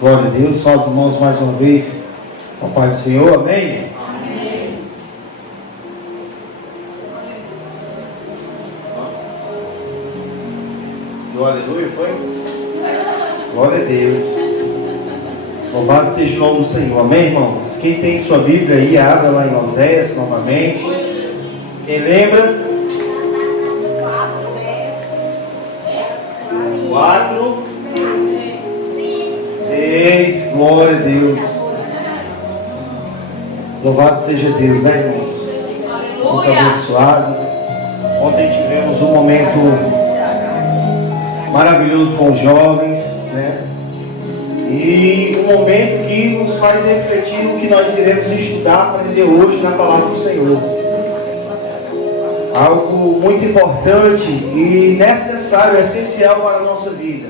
Glória a Deus. Só os irmãos mais uma vez. Com a paz do Senhor. Amém? Amém. Aleluia, foi? Glória a Deus. Louvado seja o nome do Senhor. Amém, irmãos? Quem tem sua Bíblia aí, abra lá em Oséias novamente. Quem lembra? 4, 6, glória a Deus. Louvado seja Deus, né, irmãos? Muito abençoado. Ontem tivemos um momento maravilhoso com os jovens, né? E um momento que nos faz refletir no que nós iremos estudar, aprender hoje na palavra do Senhor. Algo muito importante e necessário, essencial para a nossa vida,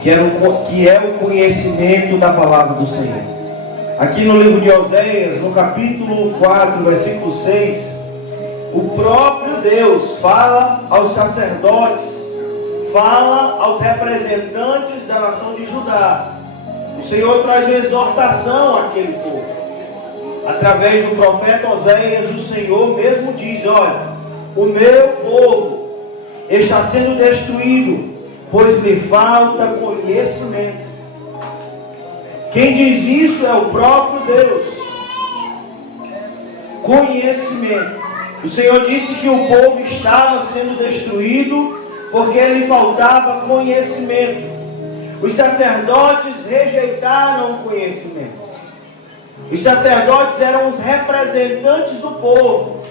que é o conhecimento da palavra do Senhor. Aqui no livro de Oséias, no capítulo 4, versículo 6, o próprio Deus fala aos sacerdotes, fala aos representantes da nação de Judá. O Senhor traz uma exortação àquele povo. Através do profeta Oséias, o Senhor mesmo diz: olha, o meu povo está sendo destruído, pois lhe falta conhecimento. Quem diz isso é o próprio Deus. Conhecimento. O Senhor disse que o povo estava sendo destruído porque lhe faltava conhecimento. Os sacerdotes rejeitaram o conhecimento. Os sacerdotes eram os representantes do povo.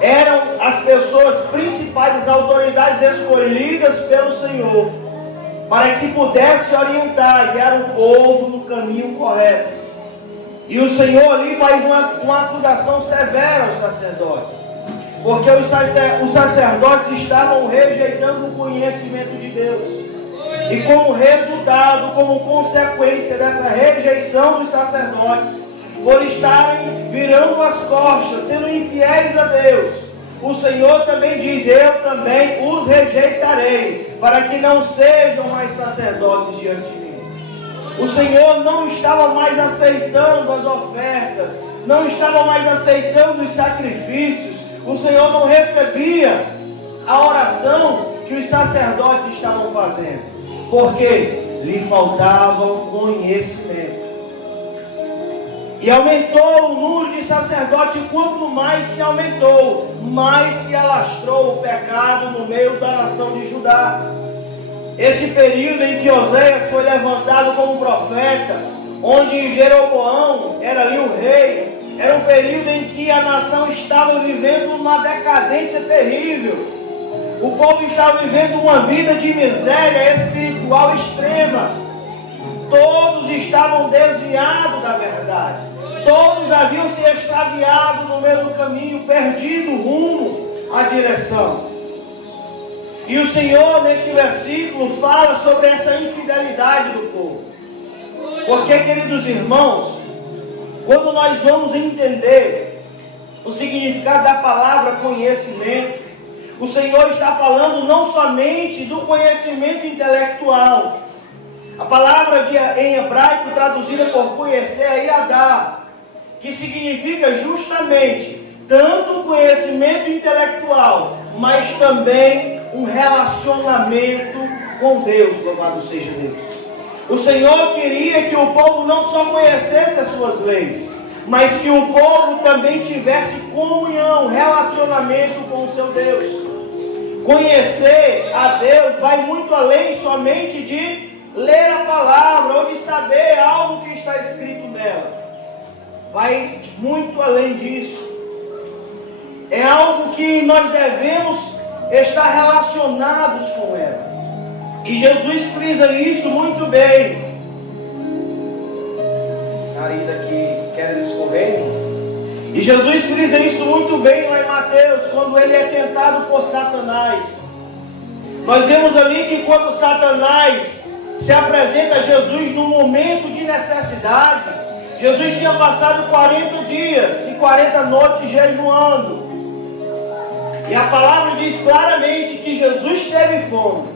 Eram as pessoas principais, as autoridades escolhidas pelo Senhor, para que pudesse orientar e guiar o povo no caminho correto. E o Senhor ali faz uma acusação severa aos sacerdotes. Porque os sacerdotes estavam rejeitando o conhecimento de Deus. E como resultado, como consequência dessa rejeição dos sacerdotes, por estarem virando as costas, sendo infiéis a Deus, o Senhor também diz: eu também os rejeitarei, para que não sejam mais sacerdotes diante de mim. O Senhor não estava mais aceitando as ofertas, não estava mais aceitando os sacrifícios. O Senhor não recebia a oração que os sacerdotes estavam fazendo, porque lhe faltava o conhecimento. E aumentou o número de sacerdotes, e quanto mais se aumentou, mais se alastrou o pecado no meio da nação de Judá. Esse período em que Oséias foi levantado como profeta, onde Jeroboão era ali o rei, era um período em que a nação estava vivendo uma decadência terrível. O povo estava vivendo uma vida de miséria espiritual extrema. Todos estavam desviados da verdade. Todos haviam se extraviado no meio do caminho, perdido o rumo, a direção. E o Senhor, neste versículo, fala sobre essa infidelidade do povo. Porque, queridos irmãos, quando nós vamos entender o significado da palavra conhecimento, o Senhor está falando não somente do conhecimento intelectual. A palavra em hebraico traduzida por conhecer é yadá, que significa justamente tanto o conhecimento intelectual, mas também um relacionamento com Deus. Louvado seja Deus. O Senhor queria que o povo não só conhecesse as suas leis, mas que o povo também tivesse comunhão, relacionamento com o seu Deus. Conhecer a Deus vai muito além somente de ler a palavra ou de saber algo que está escrito nela. Vai muito além disso. É algo que nós devemos estar relacionados com ela. E Jesus frisa isso muito bem. Nariz aqui quer escorrer, irmãos. E Jesus frisa isso muito bem lá em Mateus, quando ele é tentado por Satanás. Nós vemos ali que quando Satanás se apresenta a Jesus num momento de necessidade, Jesus tinha passado 40 dias e 40 noites jejuando. E a palavra diz claramente que Jesus teve fome.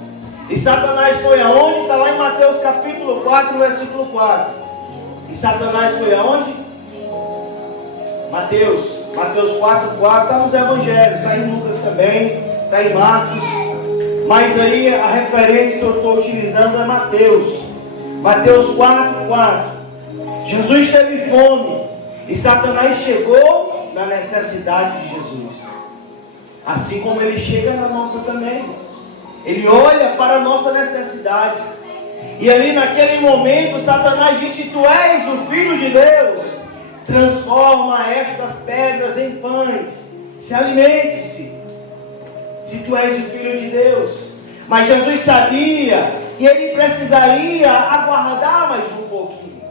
E Satanás foi aonde? Está lá em Mateus capítulo 4, versículo 4. E Satanás foi aonde? Mateus 4, 4, está nos evangelhos, está em Lucas também, está em Marcos. Mas aí a referência que eu estou utilizando é Mateus. Mateus 4, 4. Jesus teve fome e Satanás chegou na necessidade de Jesus. Assim como ele chega na nossa também. Ele olha para a nossa necessidade. E ali naquele momento Satanás disse: tu és o Filho de Deus, transforma estas pedras em pães, se alimente-se, se tu és o Filho de Deus. Mas Jesus sabia que ele precisaria aguardar mais um pouquinho.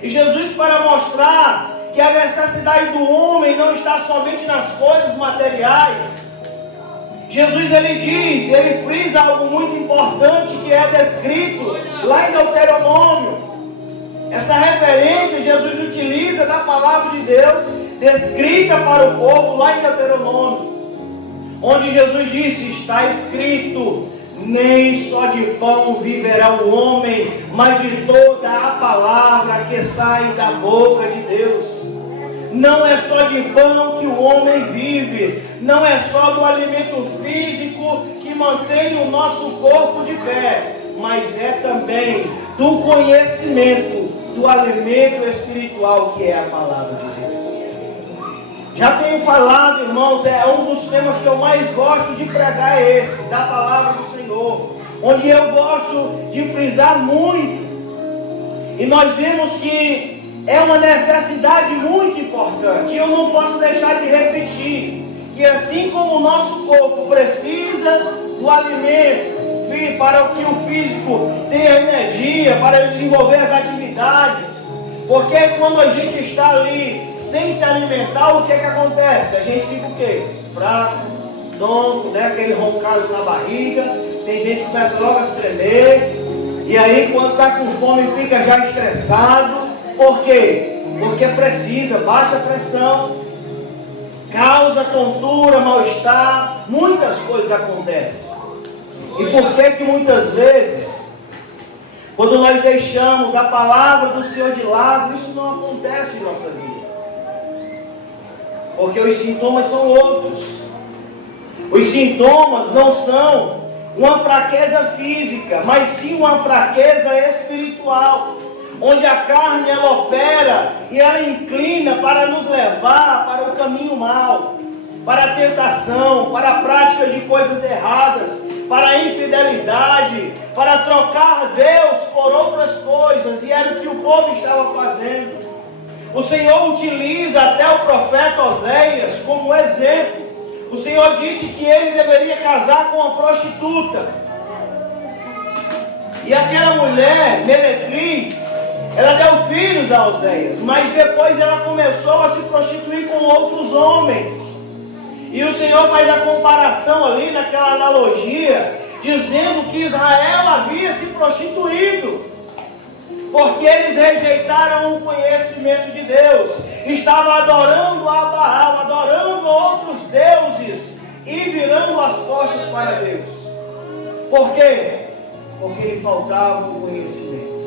E Jesus, para mostrar que a necessidade do homem não está somente nas coisas materiais, Jesus ele frisa algo muito importante que é descrito lá em Deuteronômio. Essa referência Jesus utiliza da palavra de Deus descrita para o povo lá em Deuteronômio, onde Jesus disse: está escrito, nem só de pão viverá o homem, mas de toda a palavra que sai da boca de Deus. Não é só de pão que o homem vive, não é só do alimento físico que mantém o nosso corpo de pé, mas é também do conhecimento, do alimento espiritual que é a palavra de Deus. Já tenho falado, irmãos, é um dos temas que eu mais gosto de pregar, é esse, da palavra do Senhor, onde eu gosto de frisar muito. E nós vemos que é uma necessidade muito importante. Eu não posso deixar de repetir que assim como o nosso corpo precisa do alimento para que o físico tenha energia para desenvolver as atividades, porque quando a gente está ali sem se alimentar, o que acontece? A gente fica o quê? Fraco, tonto, né? Aquele roncado na barriga, tem gente que começa logo a se tremer, e aí quando está com fome fica já estressado. Por quê? Porque precisa, baixa pressão, causa tontura, mal-estar, muitas coisas acontecem. E por que muitas vezes, quando nós deixamos a palavra do Senhor de lado, isso não acontece em nossa vida? Porque os sintomas são outros. Os sintomas não são uma fraqueza física, mas sim uma fraqueza espiritual, onde a carne ela opera e ela inclina para nos levar para o caminho mau, para a tentação, para a prática de coisas erradas, para a infidelidade, para trocar Deus por outras coisas, e era o que o povo estava fazendo. O Senhor utiliza até o profeta Oséias como exemplo. O Senhor disse que ele deveria casar com uma prostituta, e aquela mulher, meretriz, ela deu filhos a Oséias, mas depois ela começou a se prostituir com outros homens. E o Senhor faz a comparação ali naquela analogia, dizendo que Israel havia se prostituído, porque eles rejeitaram o conhecimento de Deus, estavam adorando a Baal, adorando outros deuses e virando as costas para Deus. Por quê? Porque lhe faltava o conhecimento.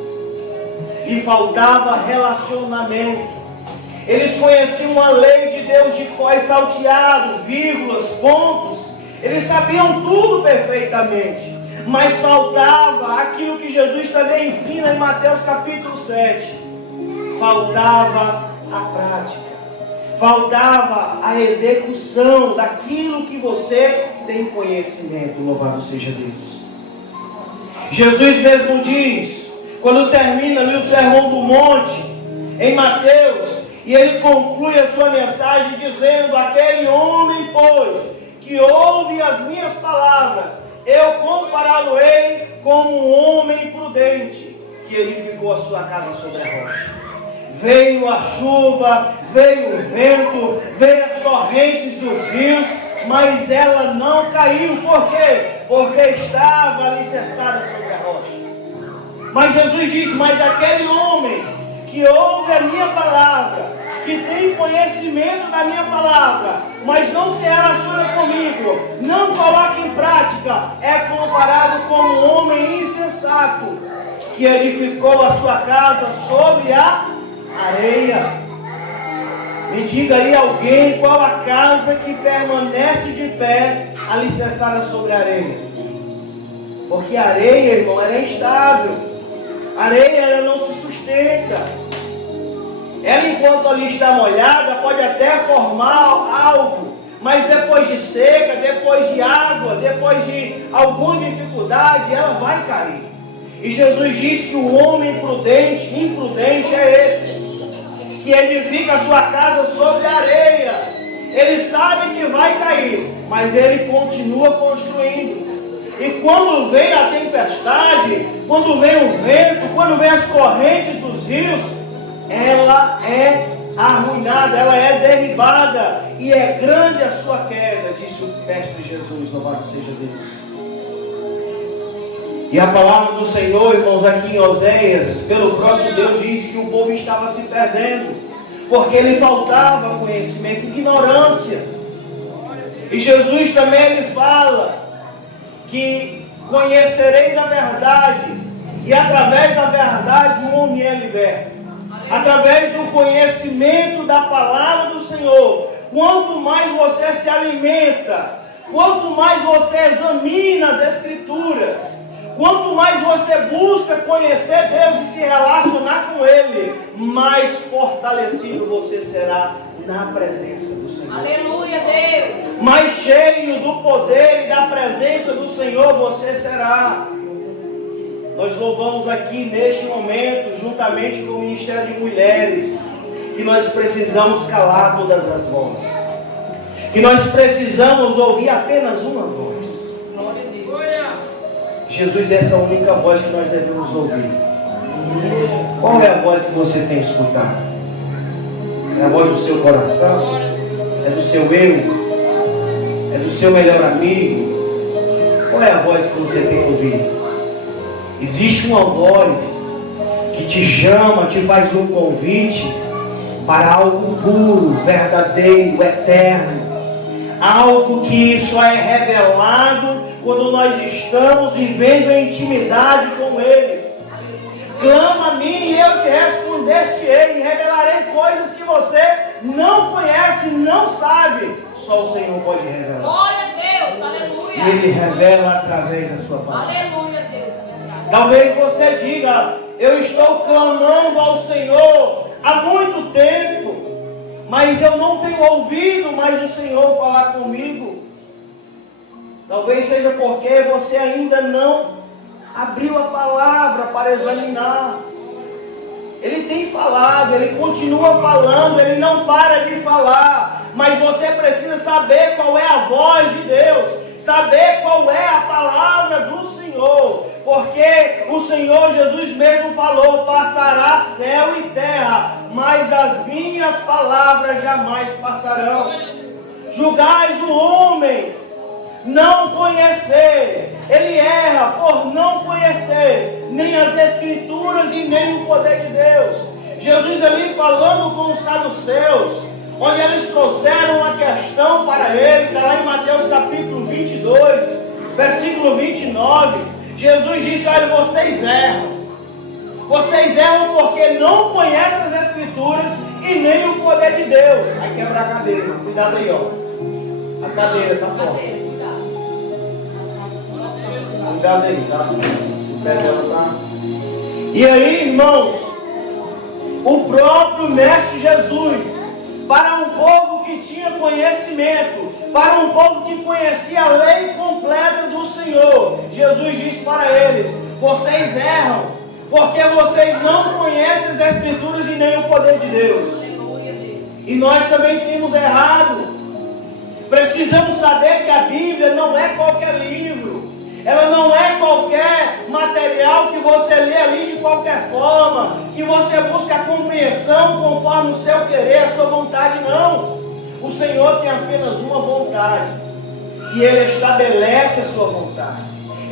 E faltava relacionamento. Eles conheciam a lei de Deus de cor salteado, vírgulas, pontos. Eles sabiam tudo perfeitamente. Mas faltava aquilo que Jesus também ensina em Mateus capítulo 7. Faltava a prática. Faltava a execução daquilo que você tem conhecimento. Louvado seja Deus. Jesus mesmo diz, quando termina ali o Sermão do Monte, em Mateus, e ele conclui a sua mensagem dizendo: aquele homem, pois, que ouve as minhas palavras, eu compará-lo-ei como um homem prudente, que edificou a sua casa sobre a rocha. Veio a chuva, veio o vento, veio as correntes dos rios, mas ela não caiu. Por quê? Porque estava alicerçada sobre a rocha. Mas Jesus diz: mas aquele homem que ouve a minha palavra que tem conhecimento da minha palavra, mas não se relaciona comigo, não coloca em prática, é comparado com um homem insensato que edificou a sua casa sobre a areia. Me diga aí alguém qual a casa que permanece de pé alicerçada sobre a areia. Porque a areia, irmão, ela é instável. A areia, ela não se sustenta. Ela, enquanto ali está molhada, pode até formar algo. Mas depois de seca, depois de água, depois de alguma dificuldade, ela vai cair. E Jesus disse que o homem imprudente é esse, que edifica a sua casa sobre a areia. Ele sabe que vai cair, mas ele continua construindo. E quando vem a tempestade, quando vem o vento, quando vem as correntes dos rios, ela é arruinada, ela é derribada, e é grande a sua queda, disse o Mestre Jesus, louvado seja Deus. E a palavra do Senhor, irmãos, aqui em Oséias, pelo próprio Deus, diz que o povo estava se perdendo, porque lhe faltava conhecimento, ignorância. E Jesus também ele fala que conhecereis a verdade, e através da verdade o homem é liberto. Através do conhecimento da palavra do Senhor, quanto mais você se alimenta, quanto mais você examina as Escrituras, quanto mais você busca conhecer Deus e se relacionar com Ele, mais fortalecido você será na presença do Senhor. Aleluia, Deus! Mais cheio do poder e da presença do Senhor você será. Nós louvamos aqui neste momento, juntamente com o Ministério de Mulheres, que nós precisamos calar todas as vozes, que nós precisamos ouvir apenas uma voz. Glória a Deus! Jesus é essa única voz que nós devemos ouvir. Qual é a voz que você tem escutado? É a voz do seu coração? É do seu eu? É do seu melhor amigo? Qual é a voz que você tem ouvido? Existe uma voz que te chama, te faz um convite para algo puro, verdadeiro, eterno. Algo que só é revelado quando nós estamos vivendo em intimidade com Ele. Clama a mim e eu te responder-te-ei, e revelarei coisas que você não conhece, não sabe. Só o Senhor pode revelar. Glória a Deus, aleluia. E Ele revela através da sua palavra. Aleluia, Deus. Talvez você diga, eu estou clamando ao Senhor há muito tempo, mas eu não tenho ouvido mais o Senhor falar comigo. Talvez seja porque você ainda não abriu a palavra para examinar. Ele tem falado, ele continua falando, ele não para de falar. Mas você precisa saber qual é a voz de Deus, saber qual é a palavra do Senhor. Porque o Senhor Jesus mesmo falou, passará céu e terra, mas as minhas palavras jamais passarão. Julgais o homem, não conhecer. Ele erra por não conhecer nem as Escrituras e nem o poder de Deus. Jesus ali falando com os saduceus, onde eles trouxeram uma questão para ele, está lá em Mateus capítulo 22, versículo 29. Jesus disse, olha, vocês erram. Vocês erram porque não conhecem as Escrituras e nem o poder de Deus. Vai quebrar a cadeira, cuidado aí, ó. A cadeira está forte. Cuidado aí, tá? Se pega ela, tá? E aí, irmãos, o próprio Mestre Jesus, para um povo que tinha conhecimento, para um povo que conhecia a lei completa do Senhor, Jesus disse para eles, vocês erram, porque vocês não conhecem as Escrituras e nem o poder de Deus. E nós também temos errado. Precisamos saber que a Bíblia não é qualquer livro. Ela não é qualquer material que você lê ali de qualquer forma, que você busca a compreensão conforme o seu querer, a sua vontade, não. O Senhor tem apenas uma vontade, e Ele estabelece a sua vontade.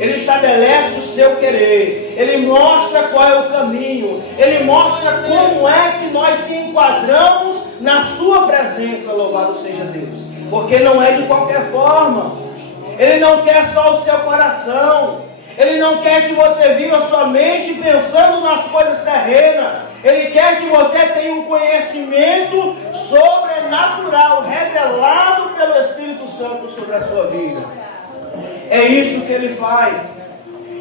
Ele estabelece o seu querer. Ele mostra qual é o caminho. Ele mostra como é que nós se enquadramos na sua presença. Louvado seja Deus. Porque não é de qualquer forma. Ele não quer só o seu coração. Ele não quer que você viva somente pensando nas coisas terrenas. Ele quer que você tenha um conhecimento sobrenatural, revelado pelo Espírito Santo sobre a sua vida. É isso que ele faz.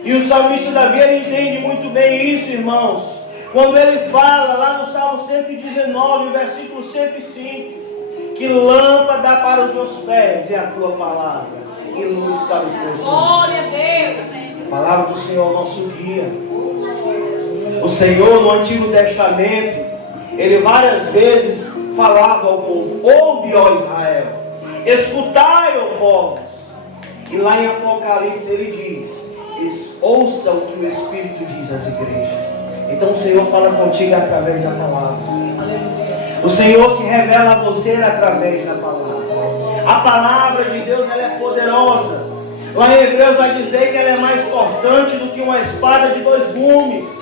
E o salmista Davi, ele entende muito bem isso, irmãos. Quando ele fala lá no Salmo 119, versículo 105, que lâmpada para os meus pés é a tua palavra e luz para os meus caminhos. Glória a Deus. A palavra do Senhor é o nosso guia. O Senhor, no Antigo Testamento, ele várias vezes falava ao povo: ouve, ó Israel, escutai, ó povos. E lá em Apocalipse ele diz: ouçam o que o Espírito diz às igrejas. Então o Senhor fala contigo através da palavra. O Senhor se revela a você através da palavra. A palavra de Deus, ela é poderosa. Lá em Hebreus vai dizer que ela é mais cortante do que uma espada de 2 gumes.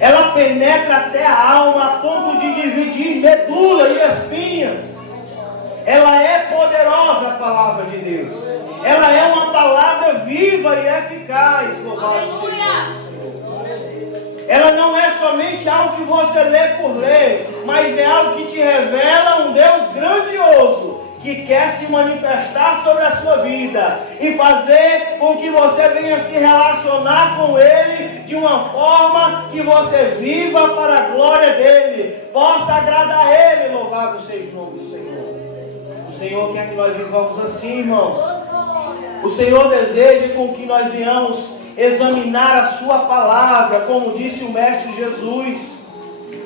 Ela penetra até a alma a ponto de dividir medula e espinha. Ela é poderosa, a palavra de Deus. Ela é uma palavra viva e eficaz. Louvado seja Deus. Ela não é somente algo que você lê por ler, mas é algo que te revela um Deus grandioso, que quer se manifestar sobre a sua vida e fazer com que você venha se relacionar com Ele de uma forma que você viva para a glória dEle, possa agradar a Ele. Louvado seja o nome do Senhor. O Senhor quer que nós vivamos assim, irmãos. O Senhor deseja com que nós venhamos examinar a sua palavra, como disse o Mestre Jesus,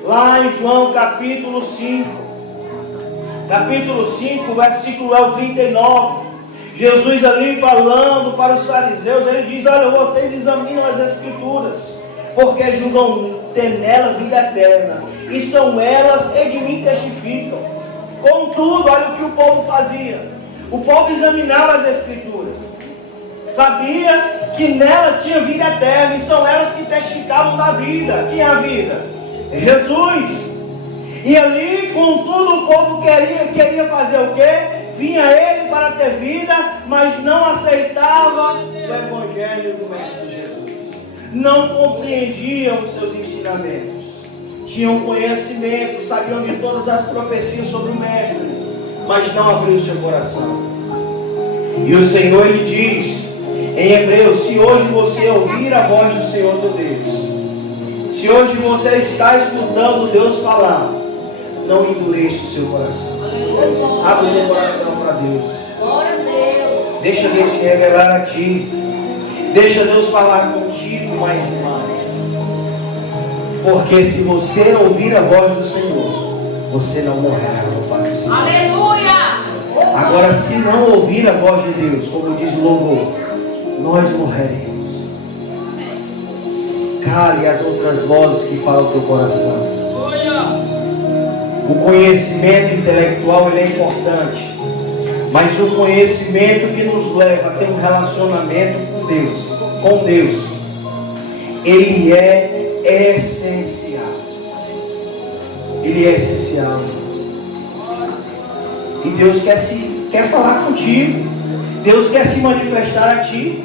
lá em João capítulo 5. Capítulo 5, versículo 39. Jesus ali falando para os fariseus, ele diz: olha, vocês examinam as Escrituras, porque julgam ter nela vida eterna, e são elas que de mim testificam. Contudo, olha o que o povo fazia. O povo examinava as Escrituras, sabia que nela tinha vida eterna, e são elas que testificavam da vida. Quem é a vida? É Jesus. E ali, contudo, o povo queria fazer o quê? Vinha ele para ter vida, mas não aceitava o Evangelho do Mestre Jesus. Não compreendiam os seus ensinamentos. Tinham conhecimento, sabiam de todas as profecias sobre o Mestre, mas não abriu seu coração. E o Senhor lhe diz em Hebreus: se hoje você ouvir a voz do Senhor teu Deus, se hoje você está escutando Deus falar, não endureça o seu coração. Abre o teu coração para Deus. Deixa Deus se revelar a ti. Deixa Deus falar contigo mais e mais. Porque se você ouvir a voz do Senhor, você não morrerá. Aleluia! Agora, se não ouvir a voz de Deus, como diz o louvor, nós morreremos. Cale as outras vozes que falam o teu coração. O conhecimento intelectual, ele é importante, mas o conhecimento que nos leva a ter um relacionamento com Deus, ele é essencial. Ele é essencial. E Deus quer falar contigo. Deus quer se manifestar a ti.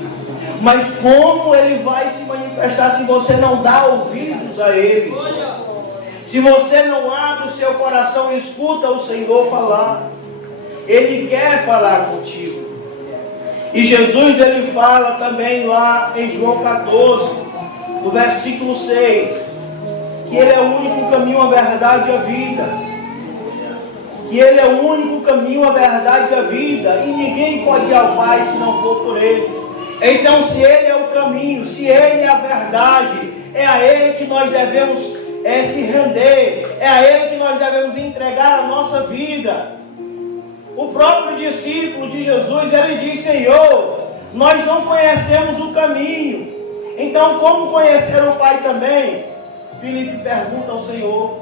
Mas como Ele vai se manifestar se você não dá ouvidos a Ele? Se você não abre o seu coração e escuta o Senhor falar, Ele quer falar contigo. E Jesus, Ele fala também lá em João 14, no versículo 6, que Ele é o único caminho, a verdade e a vida. Que Ele é o único caminho, a verdade e a vida. E ninguém pode ir ao Pai se não for por Ele. Então, se Ele é o caminho, se Ele é a verdade, é a Ele que nós devemos se render, é a Ele que nós devemos entregar a nossa vida. O próprio discípulo de Jesus, ele diz: Senhor, nós não conhecemos o caminho, então como conhecer o Pai também? Filipe pergunta ao Senhor: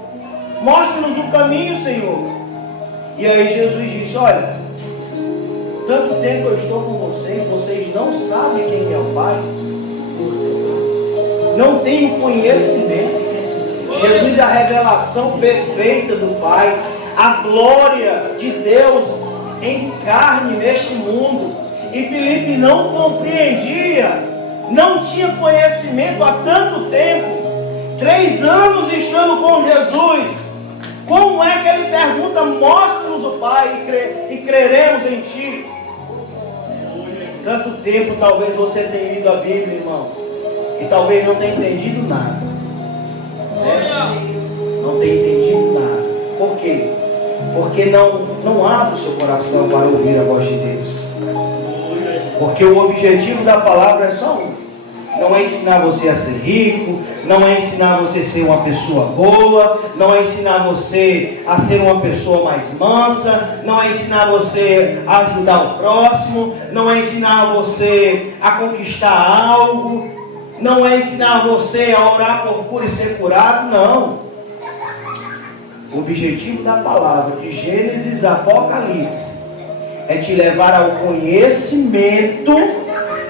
mostre-nos o caminho, Senhor. E aí Jesus disse: olha, tanto tempo eu estou com vocês, vocês não sabem quem é o Pai. Não tem o conhecimento. Jesus é a revelação perfeita do Pai. A glória de Deus em carne neste mundo. E Filipe não compreendia, não tinha conhecimento há tanto tempo. 3 anos estando com Jesus. Como é que ele pergunta: mostra-nos o Pai e creremos em Ti? Tanto tempo talvez você tenha lido a Bíblia, irmão, e talvez não tenha entendido nada. Não tenha entendido nada. Por quê? Porque não abre o seu coração para ouvir a voz de Deus. Porque o objetivo da palavra é só um. Não é ensinar você a ser rico, não é ensinar você a ser uma pessoa boa, não é ensinar você a ser uma pessoa mais mansa, não é ensinar você a ajudar o próximo, não é ensinar você a conquistar algo, não é ensinar você a orar por cura e ser curado, não. O objetivo da palavra de Gênesis a Apocalipse é te levar ao conhecimento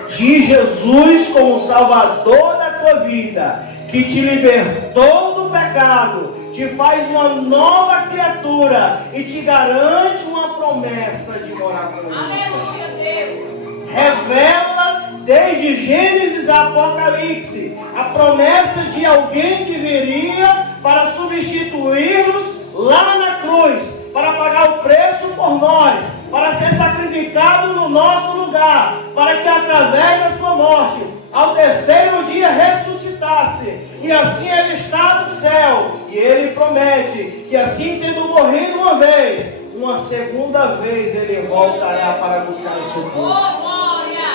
de Jesus como Salvador da tua vida, que te libertou do pecado, te faz uma nova criatura e te garante uma promessa de morar com Ele. Aleluia, Deus. Revela desde Gênesis a Apocalipse a promessa de alguém que viria para substituir-nos lá na cruz, para pagar o preço por nós, para ser sacrificado no nosso lugar, para que através da sua morte, ao terceiro dia ressuscitasse, e assim ele está no céu, e ele promete que assim tendo morrido uma vez, uma segunda vez ele voltará para buscar o seu povo.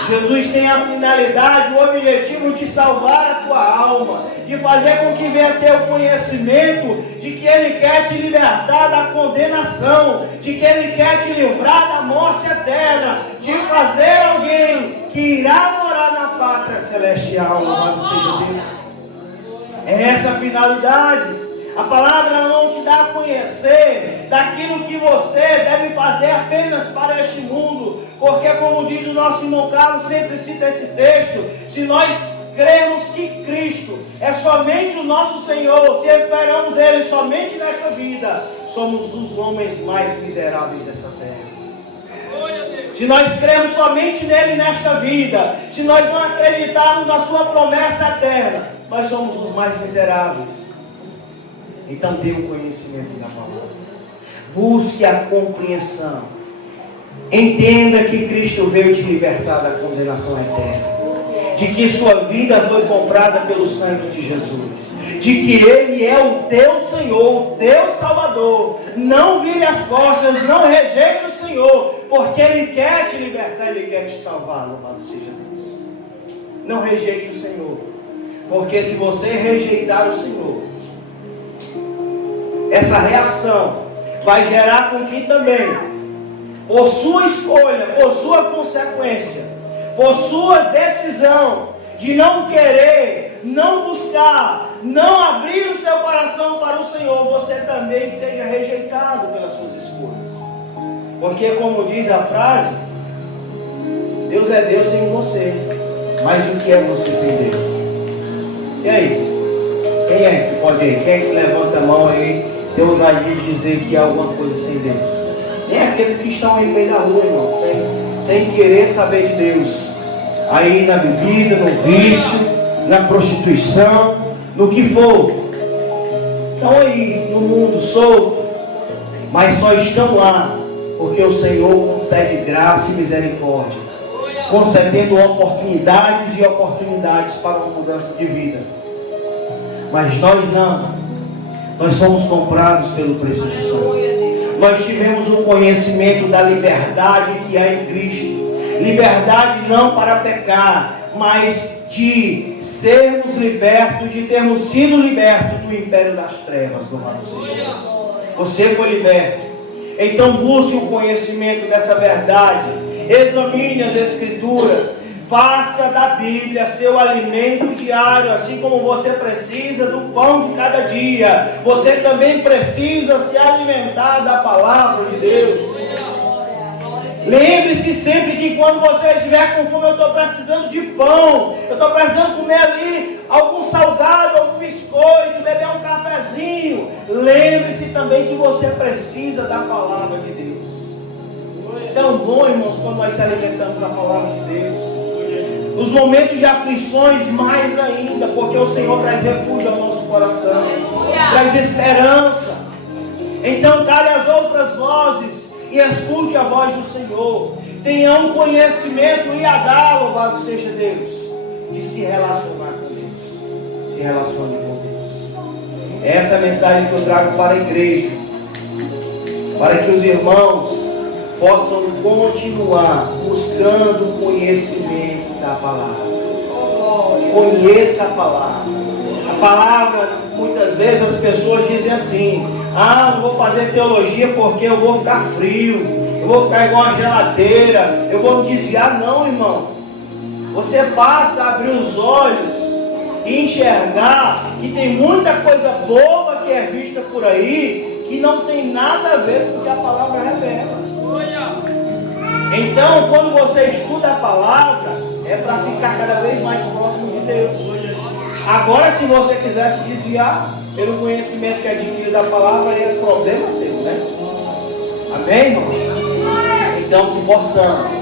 Jesus tem a finalidade, o objetivo de salvar a tua alma, de fazer com que venha ter o conhecimento de que Ele quer te libertar da condenação, de que Ele quer te livrar da morte eterna, de fazer alguém que irá morar na pátria celestial, louvado seja Deus. É essa a finalidade. A palavra não te dá a conhecer daquilo que você deve fazer apenas para este mundo, porque como diz o nosso irmão Carlos, sempre cita esse texto, se nós cremos que Cristo é somente o nosso Senhor, se esperamos Ele somente nesta vida, somos os homens mais miseráveis dessa terra. Se nós cremos somente nele nesta vida, se nós não acreditarmos na sua promessa eterna, nós somos os mais miseráveis. Então tenha o conhecimento da palavra. Busque a compreensão. Entenda que Cristo veio te libertar da condenação eterna. De que sua vida foi comprada pelo sangue de Jesus. De que Ele é o teu Senhor, o teu Salvador. Não vire as costas, não rejeite o Senhor, porque Ele quer te libertar, Ele quer te salvar. Louvado seja Deus. Não rejeite o Senhor, porque se você rejeitar o Senhor, essa reação vai gerar com que também, por sua escolha, por sua consequência, por sua decisão de não querer, não buscar, não abrir o seu coração para o Senhor, você também seja rejeitado pelas suas escolhas. Porque como diz a frase, Deus é Deus sem você, mas o que é você sem Deus? E aí? Quem é que pode ir? Quem é que levanta a mão aí? Tem ousadia de dizer que há alguma coisa sem Deus. Nem aqueles que estão aí no meio da rua, irmão, sem querer saber de Deus. Aí na bebida, no vício, na prostituição, no que for. Estão aí no mundo solto, mas só estão lá porque o Senhor concede graça e misericórdia, concedendo oportunidades e oportunidades para uma mudança de vida. Mas nós não. Nós fomos comprados pelo preço de sangue. Nós tivemos um conhecimento da liberdade que há em Cristo. Liberdade não para pecar, mas de sermos libertos, de termos sido libertos do império das trevas. Louvado seja Deus. Você foi liberto. Então busque o conhecimento dessa verdade. Examine as Escrituras. Faça da Bíblia seu alimento diário, assim como você precisa do pão de cada dia. Você também precisa se alimentar da palavra de Deus. Lembre-se sempre que quando você estiver com fome, eu estou precisando de pão, eu estou precisando comer ali algum salgado, algum biscoito, beber um cafezinho. Lembre-se também que você precisa da palavra de Deus. É tão bom, irmãos, quando nós se alimentamos da palavra de Deus. Nos momentos de aflições, mais ainda, porque o Senhor traz refúgio ao nosso coração, traz esperança. Então, cale as outras vozes e escute a voz do Senhor. Tenha um conhecimento e a dar, louvado seja Deus, de se relacionar com Deus. Se relacione com Deus. Essa é a mensagem que eu trago para a igreja, para que os irmãos possam continuar buscando o conhecimento da palavra. Conheça a palavra. A palavra, muitas vezes as pessoas dizem assim: não vou fazer teologia porque eu vou ficar frio, eu vou ficar igual uma geladeira, eu vou me desviar. Não, irmão. Você passa a abrir os olhos e enxergar que tem muita coisa boba que é vista por aí, que não tem nada a ver com o que a palavra revela. Então, quando você estuda a palavra, é para ficar cada vez mais próximo de Deus. Agora, se você quiser se desviar pelo conhecimento que adquire da palavra, é problema seu, né? Amém, irmãos? Então, que possamos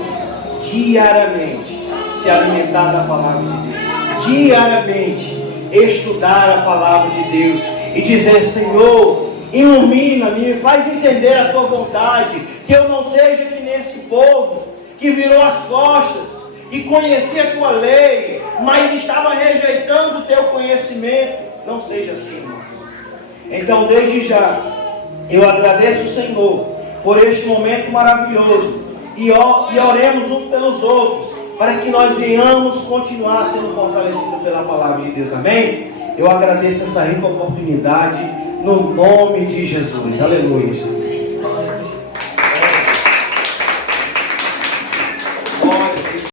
diariamente se alimentar da palavra de Deus, diariamente estudar a palavra de Deus e dizer: Senhor, ilumina-me, faz entender a tua vontade, que eu não seja que nesse povo que virou as costas e conhecia a tua lei, mas estava rejeitando o teu conhecimento. Não seja assim, irmãos. Então, desde já, eu agradeço o Senhor por este momento maravilhoso e oremos uns pelos outros, para que nós venhamos continuar sendo fortalecidos pela palavra de Deus. Amém? Eu agradeço essa rica oportunidade no nome de Jesus. Aleluia.